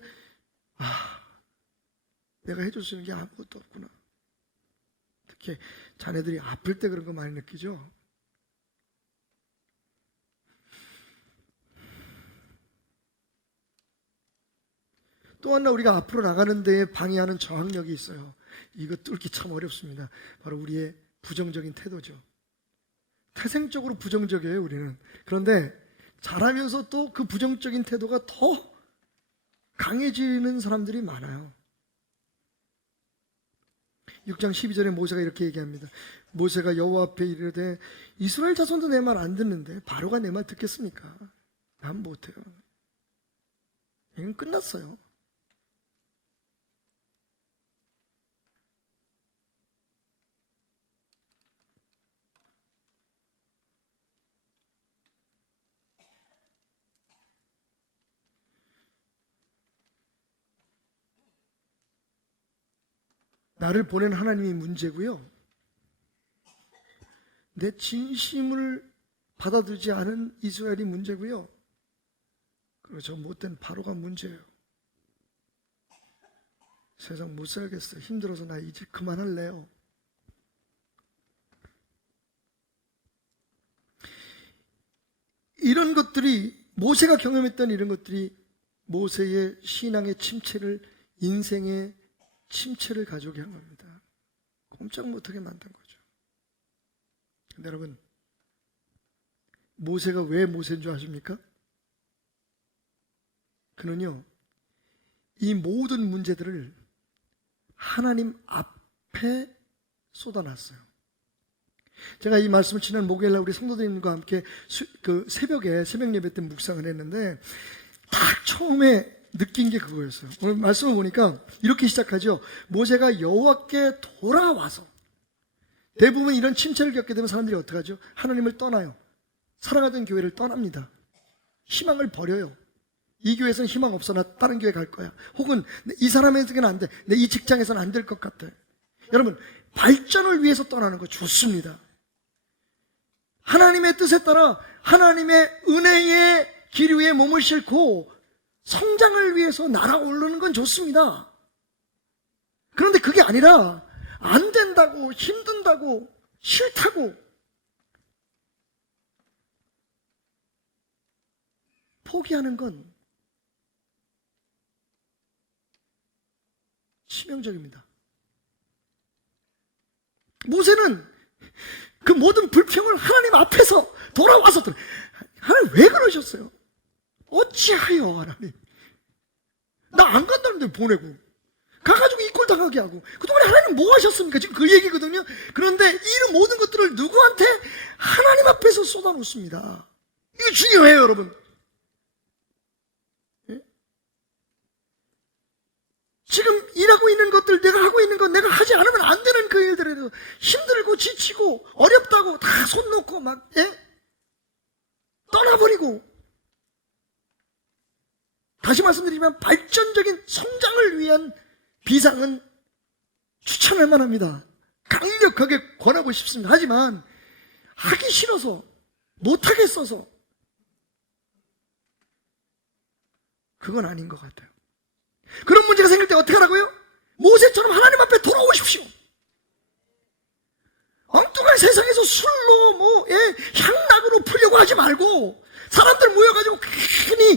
내가 해줄 수 있는 게 아무것도 없구나. 특히 자녀들이 아플 때 그런 거 많이 느끼죠. 또 하나 우리가 앞으로 나가는 데에 방해하는 저항력이 있어요. 이거 뚫기 참 어렵습니다. 바로 우리의 부정적인 태도죠. 태생적으로 부정적이에요, 우리는. 그런데 잘하면서 또 그 부정적인 태도가 더 강해지는 사람들이 많아요. 6장 12절에 모세가 이렇게 얘기합니다. 모세가 여호와 앞에 이르되 이스라엘 자손도 내 말 안 듣는데 바로가 내 말 듣겠습니까? 난 못해요. 이건 끝났어요. 나를 보낸 하나님이 문제고요. 내 진심을 받아들이지 않은 이스라엘이 문제고요. 그리고 저 못된 바로가 문제예요. 세상 못 살겠어요. 힘들어서 나 이제 그만할래요. 이런 것들이, 모세가 경험했던 이런 것들이 모세의 신앙의 침체를, 인생의 침체를 가져오게 한 겁니다. 꼼짝 못하게 만든 거죠. 근데 여러분, 모세가 왜 모세인 줄 아십니까? 그는요, 이 모든 문제들을 하나님 앞에 쏟아놨어요. 제가 이 말씀을 지난 목요일날 우리 성도님과 함께 새벽에 새벽 예배 때 묵상을 했는데, 딱 처음에 느낀 게 그거였어요. 오늘 말씀을 보니까 이렇게 시작하죠. 모세가 여호와께 돌아와서, 대부분 이런 침체를 겪게 되면 사람들이 어떻게 하죠? 하나님을 떠나요. 사랑하던 교회를 떠납니다. 희망을 버려요. 이 교회에서는 희망 없어. 나 다른 교회 갈 거야. 혹은 이 사람에게는 안 돼. 내 이 직장에서는 안 될 것 같아. 여러분, 발전을 위해서 떠나는 거 좋습니다. 하나님의 뜻에 따라 하나님의 은혜의 길 위에 몸을 싣고 성장을 위해서 날아오르는 건 좋습니다. 그런데 그게 아니라 안 된다고, 힘든다고, 싫다고 포기하는 건 치명적입니다. 모세는 그 모든 불평을 하나님 앞에서 돌아와서 하나님 왜 그러셨어요? 어찌하여 하나님, 나 안 간다는데 보내고 가가지고 이 꼴 당하게 하고, 그동안에 하나님 뭐 하셨습니까? 지금 그 얘기거든요. 그런데 이런 모든 것들을 누구한테? 하나님 앞에서 쏟아놓습니다. 이거 중요해요, 여러분. 예? 지금 일하고 있는 것들, 내가 하고 있는 것, 내가 하지 않으면 안 되는 그 일들에 대해서 힘들고 지치고 어렵다고 다 손 놓고 막, 떠나버리고. 다시 말씀드리면 발전적인 성장을 위한 비상은 추천할 만합니다. 강력하게 권하고 싶습니다. 하지만 하기 싫어서, 못하겠어서 그건 아닌 것 같아요. 그런 문제가 생길 때 어떻게 하라고요? 모세처럼 하나님 앞에 돌아오십시오. 엉뚱한 세상에서 술로 향락으로 풀려고 하지 말고, 사람들 모여가지고 괜히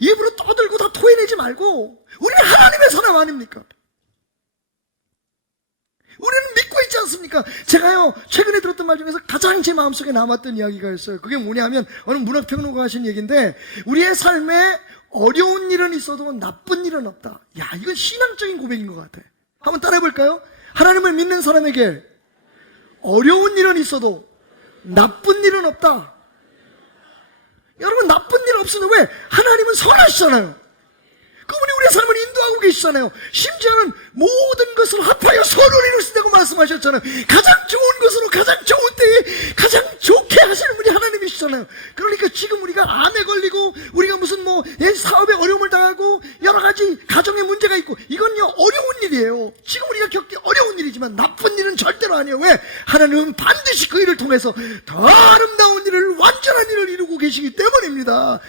입으로 떠들고 다 토해내지 말고, 우리는 하나님의 사람 아닙니까? 우리는 믿고 있지 않습니까? 제가요, 최근에 들었던 말 중에서 가장 제 마음속에 남았던 이야기가 있어요. 그게 뭐냐면, 어느 문학평론가가 하신 얘기인데, 우리의 삶에 어려운 일은 있어도 나쁜 일은 없다. 야, 이건 신앙적인 고백인 것 같아. 한번 따라해볼까요? 하나님을 믿는 사람에게 어려운 일은 있어도 나쁜 일은 없다. 여러분, 나쁜 일 없으면 왜? 하나님은 선하시잖아요. 그분이 우리의 삶을 인도하고 계시잖아요. 심지어는 모든 것을 합하여 선을 이루시다고 말씀하셨잖아요. 가장 좋은 것으로 가장 좋은 때에 가장 좋게 하시는 분이 하나님이시잖아요. 그러니까 지금 우리가 암에 걸리고, 우리가 무슨 사업에 어려움을 당하고, 여러 가지 가정에 문제가 있고, 이건요 어려운 일이에요. 지금 우리가 겪기 어려운 일이지만 나쁜 일은 절대로 아니에요. 왜? 하나님은 반드시 그 일을 통해서 더 아름다운 일을, 완전한 일을 이루고 계시기 때문입니다.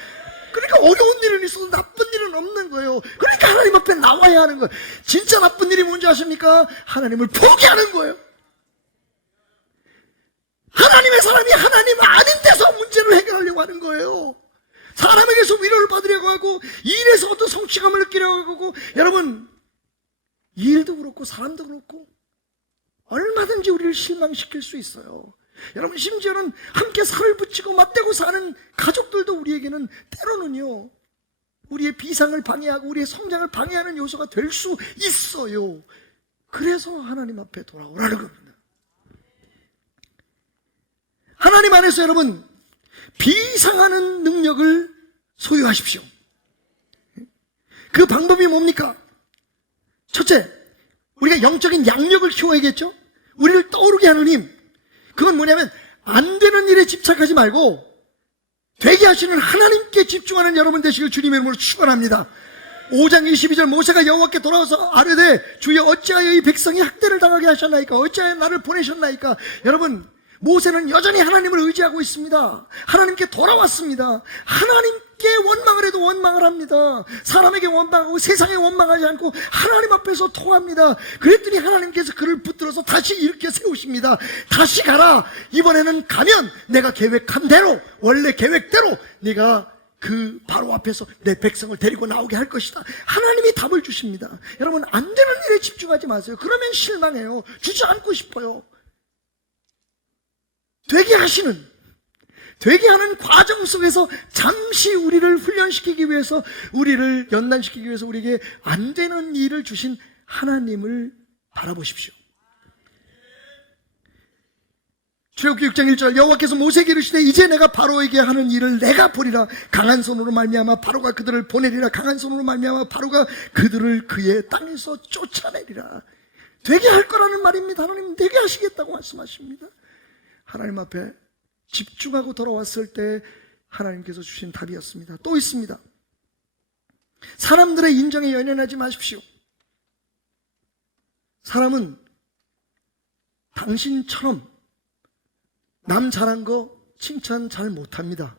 그러니까 어려운 일은 있어도 나쁜 일은 없는 거예요. 그러니까 하나님 앞에 나와야 하는 거예요. 진짜 나쁜 일이 뭔지 아십니까? 하나님을 포기하는 거예요. 하나님의 사람이 하나님 아닌 데서 문제를 해결하려고 하는 거예요. 사람에게서 위로를 받으려고 하고, 일에서 어떤 성취감을 느끼려고 하고. 여러분, 일도 그렇고 사람도 그렇고 얼마든지 우리를 실망시킬 수 있어요. 여러분, 심지어는 함께 살을 붙이고 맞대고 사는 가족들도 우리에게는 때로는요, 우리의 비상을 방해하고 우리의 성장을 방해하는 요소가 될 수 있어요. 그래서 하나님 앞에 돌아오라는 겁니다. 하나님 안에서 여러분, 비상하는 능력을 소유하십시오. 그 방법이 뭡니까? 첫째, 우리가 영적인 양력을 키워야겠죠? 우리를 떠오르게 하는 힘. 그건 뭐냐면, 안 되는 일에 집착하지 말고 되게 하시는 하나님께 집중하는 여러분 되시길 주님의 이름으로 축원합니다. 5장 22절, 모세가 여호와께 돌아와서 아뢰되, 주여 어찌하여 이 백성이 학대를 당하게 하셨나이까? 어찌하여 나를 보내셨나이까? 여러분, 모세는 여전히 하나님을 의지하고 있습니다. 하나님께 돌아왔습니다. 하나님께 원망을 해도 원망을 합니다. 사람에게 원망하고 세상에 원망하지 않고 하나님 앞에서 토합니다. 그랬더니 하나님께서 그를 붙들어서 다시 일으켜 세우십니다. 다시 가라. 이번에는 가면 내가 계획한 대로, 원래 계획대로 네가 그 바로 앞에서 내 백성을 데리고 나오게 할 것이다. 하나님이 답을 주십니다. 여러분, 안 되는 일에 집중하지 마세요. 그러면 실망해요. 주지 않고 싶어요. 되게 하는 과정 속에서 잠시 우리를 훈련시키기 위해서, 우리를 연단시키기 위해서 우리에게 안 되는 일을 주신 하나님을 바라보십시오. 출애굽기 6장 1절 여호와께서 모세에게 이르시되 이제 내가 바로에게 하는 일을 내가 보리라. 강한 손으로 말미암아 바로가 그들을 보내리라. 강한 손으로 말미암아 바로가 그들을 그의 땅에서 쫓아내리라. 되게 할 거라는 말입니다. 하나님 되게 하시겠다고 말씀하십니다. 하나님 앞에 집중하고 돌아왔을 때 하나님께서 주신 답이었습니다. 또 있습니다. 사람들의 인정에 연연하지 마십시오. 사람은 당신처럼 남 잘한 거 칭찬 잘 못합니다.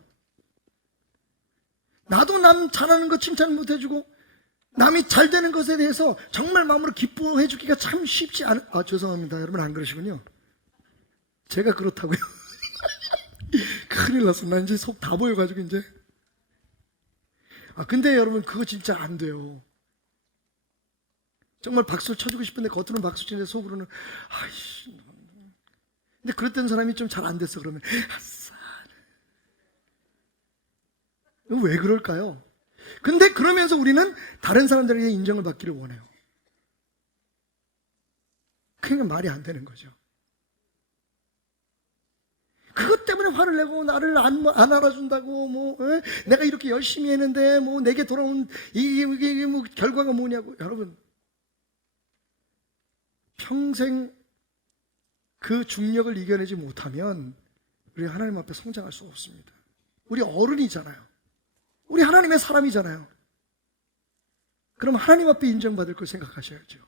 나도 남 잘하는 거 칭찬 못해주고 남이 잘 되는 것에 대해서 정말 마음으로 기뻐해주기가 참 쉽지 않은. 죄송합니다. 여러분 안 그러시군요. 제가 그렇다고요. 큰일 났어. 나 이제 속 다 보여가지고 이제. 근데 여러분 그거 진짜 안 돼요. 정말 박수를 쳐주고 싶은데 겉으로는 박수 치는데 속으로는 아이씨. 근데 그랬던 사람이 좀 잘 안 됐어. 그러면 아싸. 왜 그럴까요? 근데 그러면서 우리는 다른 사람들에게 인정을 받기를 원해요. 그러니까 말이 안 되는 거죠. 그것 때문에 화를 내고 나를 안 알아준다고 내가 이렇게 열심히 했는데 내게 돌아온 이게 결과가 뭐냐고. 여러분 평생 그 중력을 이겨내지 못하면 우리 하나님 앞에 성장할 수 없습니다. 우리 어른이잖아요. 우리 하나님의 사람이잖아요. 그럼 하나님 앞에 인정받을 걸 생각하셔야죠.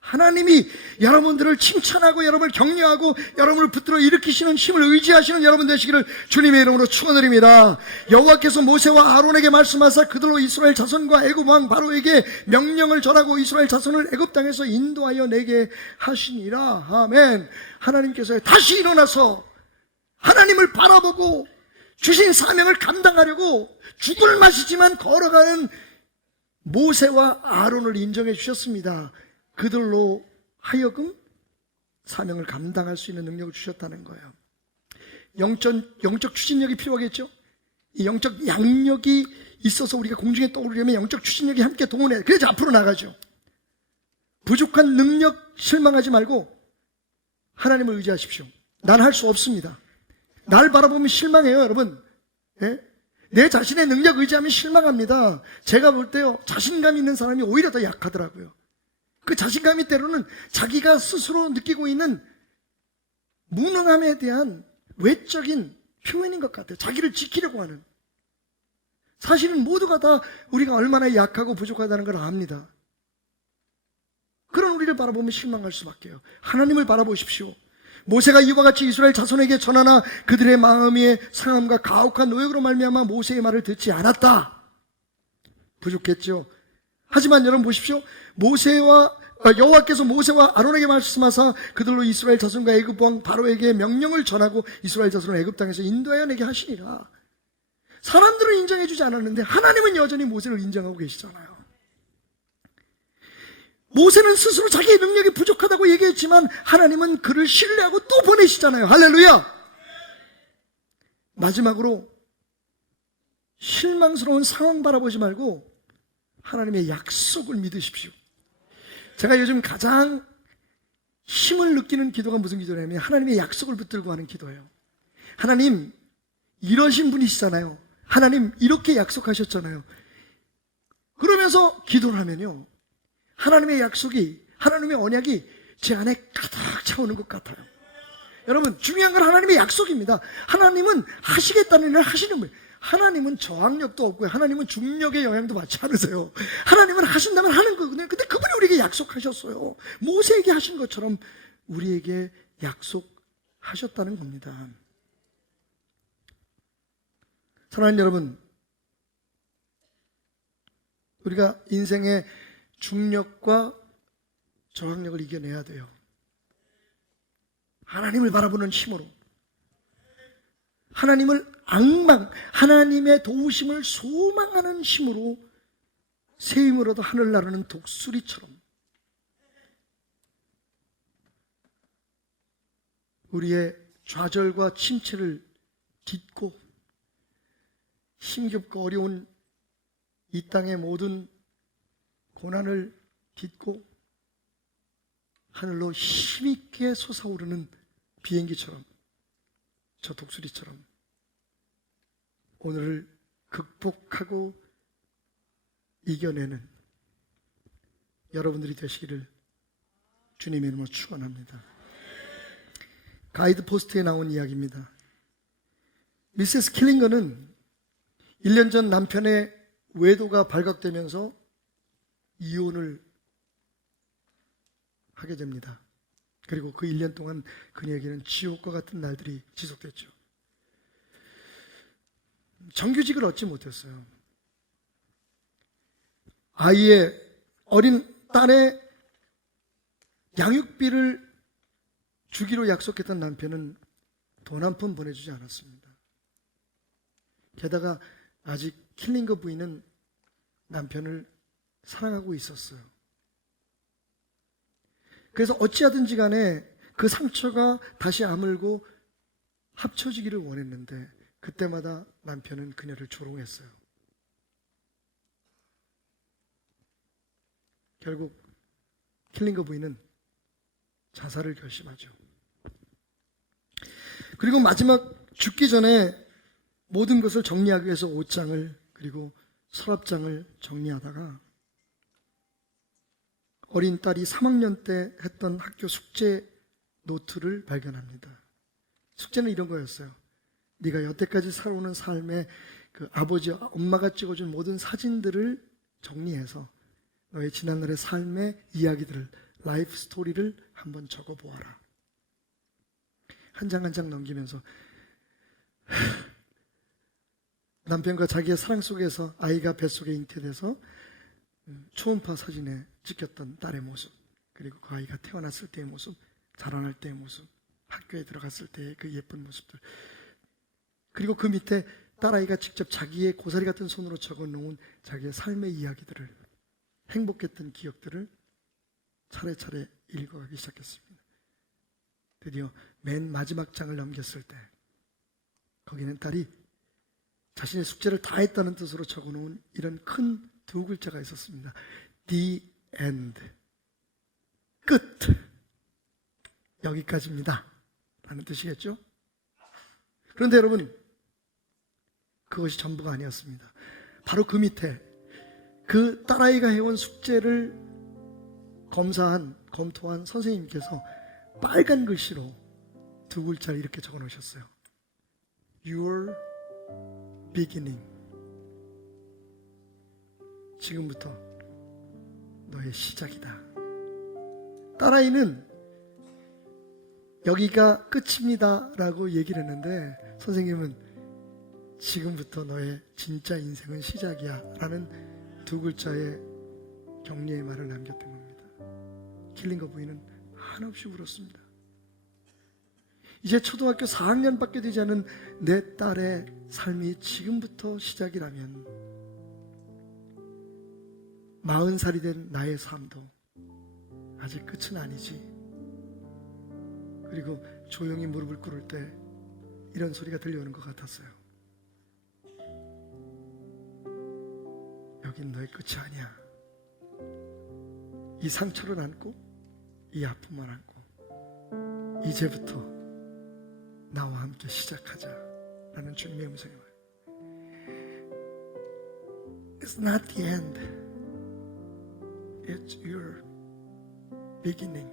하나님이 여러분들을 칭찬하고 여러분을 격려하고 여러분을 붙들어 일으키시는 힘을 의지하시는 여러분 되시기를 주님의 이름으로 축원드립니다. 여호와께서 모세와 아론에게 말씀하사 그들로 이스라엘 자손과 애굽 왕 바로에게 명령을 전하고 이스라엘 자손을 애굽 땅에서 인도하여 내게 하시니라. 아멘. 하나님께서 다시 일어나서 하나님을 바라보고 주신 사명을 감당하려고 죽을 맛이지만 걸어가는 모세와 아론을 인정해 주셨습니다. 그들로 하여금 사명을 감당할 수 있는 능력을 주셨다는 거예요. 영적 추진력이 필요하겠죠. 이 영적 양력이 있어서 우리가 공중에 떠오르려면 영적 추진력이 함께 동원해야 돼요. 그래야지 앞으로 나가죠. 부족한 능력 실망하지 말고 하나님을 의지하십시오. 난 할 수 없습니다. 날 바라보면 실망해요, 여러분. 예? 내 자신의 능력 의지하면 실망합니다. 제가 볼 때요, 자신감 있는 사람이 오히려 더 약하더라고요. 그 자신감이 때로는 자기가 스스로 느끼고 있는 무능함에 대한 외적인 표현인 것 같아요. 자기를 지키려고 하는. 사실은 모두가 다 우리가 얼마나 약하고 부족하다는 걸 압니다. 그런 우리를 바라보면 실망할 수밖에요. 하나님을 바라보십시오. 모세가 이와 같이 이스라엘 자손에게 전하나 그들의 마음의 상함과 가혹한 노역으로 말미암아 모세의 말을 듣지 않았다. 부족했죠. 하지만 여러분 보십시오. 여호와께서 모세와 아론에게 말씀하사 그들로 이스라엘 자손과 애굽 왕 바로에게 명령을 전하고 이스라엘 자손을 애굽 땅에서 인도하여 내게 하시니라. 사람들은 인정해 주지 않았는데 하나님은 여전히 모세를 인정하고 계시잖아요. 모세는 스스로 자기의 능력이 부족하다고 얘기했지만 하나님은 그를 신뢰하고 또 보내시잖아요. 할렐루야. 마지막으로 실망스러운 상황 바라보지 말고 하나님의 약속을 믿으십시오. 제가 요즘 가장 힘을 느끼는 기도가 무슨 기도냐면 하나님의 약속을 붙들고 하는 기도예요. 하나님 이러신 분이시잖아요. 하나님 이렇게 약속하셨잖아요. 그러면서 기도를 하면요, 하나님의 약속이, 하나님의 언약이 제 안에 가득 차오는 것 같아요. 여러분 중요한 건 하나님의 약속입니다. 하나님은 하시겠다는 일을 하시는 분이에요. 하나님은 저항력도 없고요, 하나님은 중력의 영향도 받지 않으세요. 하나님은 하신다면 하는 거거든요. 근데 그분이 우리에게 약속하셨어요. 모세에게 하신 것처럼 우리에게 약속하셨다는 겁니다. 사랑하는 여러분, 우리가 인생의 중력과 저항력을 이겨내야 돼요. 하나님을 바라보는 힘으로, 하나님을 하나님의 도우심을 소망하는 힘으로 새 힘을 얻어 하늘 나르는 독수리처럼 우리의 좌절과 침체를 딛고 힘겹고 어려운 이 땅의 모든 고난을 딛고 하늘로 힘있게 솟아오르는 비행기처럼 저 독수리처럼 오늘을 극복하고 이겨내는 여러분들이 되시기를 주님의 이름으로 축원합니다. 가이드 포스트에 나온 이야기입니다. 미세스 킬링건은 1년 전 남편의 외도가 발각되면서 이혼을 하게 됩니다. 그리고 그 1년 동안 그녀에게는 지옥과 같은 날들이 지속됐죠. 정규직을 얻지 못했어요. 아이의 어린 딸의 양육비를 주기로 약속했던 남편은 돈 한 푼 보내주지 않았습니다. 게다가 아직 킬링거 부인은 남편을 사랑하고 있었어요. 그래서 어찌하든지 간에 그 상처가 다시 아물고 합쳐지기를 원했는데 그때마다 남편은 그녀를 조롱했어요. 결국 킬링거 부인은 자살을 결심하죠. 그리고 마지막 죽기 전에 모든 것을 정리하기 위해서 옷장을 그리고 서랍장을 정리하다가 어린 딸이 3학년 때 했던 학교 숙제 노트를 발견합니다. 숙제는 이런 거였어요. 네가 여태까지 살아오는 삶에 그 아버지, 엄마가 찍어준 모든 사진들을 정리해서 너의 지난날의 삶의 이야기들을, 라이프 스토리를 한번 적어보아라. 한 장 한 장 넘기면서 남편과 자기의 사랑 속에서 아이가 뱃속에 잉태돼서 초음파 사진에 찍혔던 딸의 모습, 그리고 그 아이가 태어났을 때의 모습, 자라날 때의 모습, 학교에 들어갔을 때의 그 예쁜 모습들, 그리고 그 밑에 딸아이가 직접 자기의 고사리 같은 손으로 적어놓은 자기의 삶의 이야기들을, 행복했던 기억들을 차례차례 읽어가기 시작했습니다. 드디어 맨 마지막 장을 넘겼을 때 거기는 딸이 자신의 숙제를 다 했다는 뜻으로 적어놓은 이런 큰 두 글자가 있었습니다. The end. 끝. 여기까지입니다. 라는 뜻이겠죠? 그런데 여러분, 그것이 전부가 아니었습니다. 바로 그 밑에 그 딸아이가 해온 숙제를 검토한 선생님께서 빨간 글씨로 두 글자를 이렇게 적어 놓으셨어요. Your beginning. 지금부터 너의 시작이다. 딸아이는 여기가 끝입니다 라고 얘기를 했는데 선생님은 지금부터 너의 진짜 인생은 시작이야 라는 두 글자의 격려의 말을 남겼던 겁니다. 킬링거 부인은 한없이 울었습니다. 이제 초등학교 4학년밖에 되지 않은 내 딸의 삶이 지금부터 시작이라면 40살이 된 나의 삶도 아직 끝은 아니지. 그리고 조용히 무릎을 꿇을 때 이런 소리가 들려오는 것 같았어요. 여긴 너의 끝이 아니야. 이 상처를 안고 이 아픔을 안고 이제부터 나와 함께 시작하자 라는 주님의 음성이 와요. It's not the end. It's your beginning.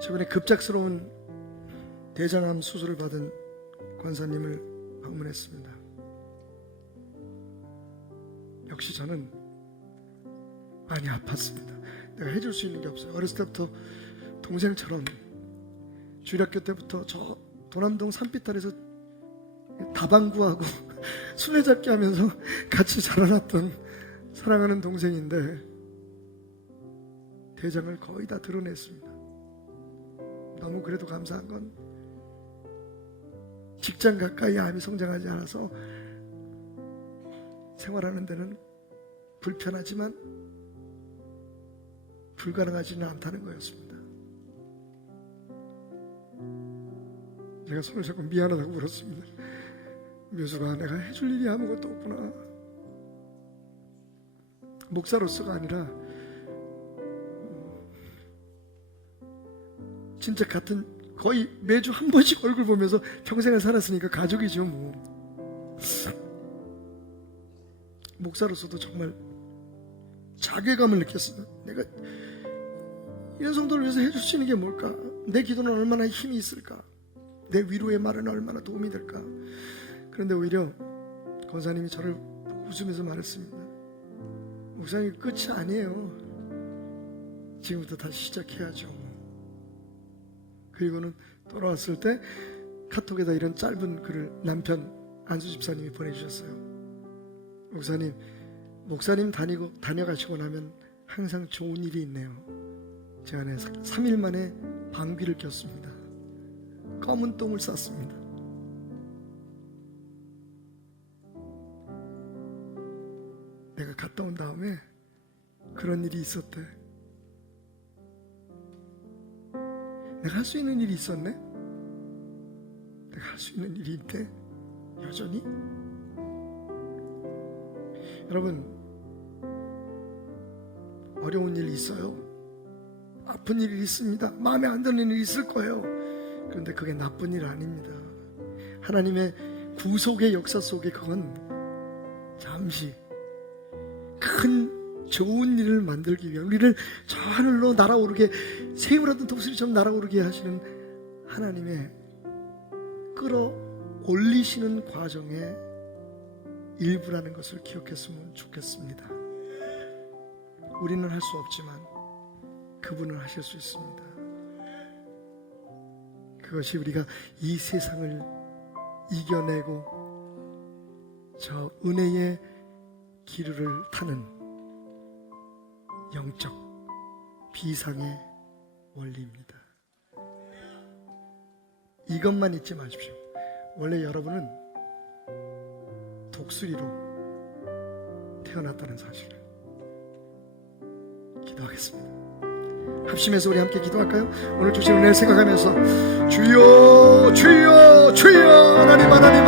최근에 급작스러운 대장암 수술을 받은 권사님을 방문했습니다. 역시 저는 많이 아팠습니다. 내가 해줄 수 있는 게 없어요. 어렸을 때부터 동생처럼 주일학교 때부터 저 도남동 산비탈에서 다방구하고 술래잡기 하면서 같이 자라났던 사랑하는 동생인데 대장을 거의 다 드러냈습니다. 너무 그래도 감사한 건 직장 가까이 암이 성장하지 않아서 생활하는 데는 불편하지만 불가능하지는 않다는 거였습니다. 제가 손을 잡고 미안하다고 울었습니다. 묘수가 내가 해줄 일이 아무것도 없구나. 목사로서가 아니라 진짜 같은 거의 매주 한 번씩 얼굴 보면서 평생을 살았으니까 가족이죠 뭐. 목사로서도 정말 자괴감을 느꼈어요. 내가 이런 성도를 위해서 해줄 수 있는 게 뭘까? 내 기도는 얼마나 힘이 있을까? 내 위로의 말은 얼마나 도움이 될까? 그런데 오히려 권사님이 저를 웃으면서 말했습니다. 목사님, 끝이 아니에요. 지금부터 다시 시작해야죠. 그리고는 돌아왔을 때 카톡에다 이런 짧은 글을 남편 안수 집사님이 보내주셨어요. 목사님 다녀가시고 나면 항상 좋은 일이 있네요. 제가 3일 만에 방귀를 꼈습니다. 검은 똥을 쌌습니다. 내가 갔다 온 다음에 그런 일이 있었대. 내가 할 수 있는 일이 있었네? 내가 할 수 있는 일이 있대? 여전히? 여러분, 어려운 일 있어요. 아픈 일이 있습니다. 마음에 안 드는 일이 있을 거예요. 그런데 그게 나쁜 일 아닙니다. 하나님의 구속의 역사 속에 그건 잠시 큰 좋은 일을 만들기 위해 우리를 저 하늘로 날아오르게, 새우라든 독수리처럼 날아오르게 하시는 하나님의 끌어올리시는 과정의 일부라는 것을 기억했으면 좋겠습니다. 우리는 할 수 없지만 그분은 하실 수 있습니다. 그것이 우리가 이 세상을 이겨내고 저 은혜의 기류를 타는 영적 비상의 원리입니다. 이것만 잊지 마십시오. 원래 여러분은 독수리로 태어났다는 사실을. 기도하겠습니다. 합심해서 우리 함께 기도할까요? 오늘 주신 은혜를 생각하면서 주여 주여 주여 하나님 하나님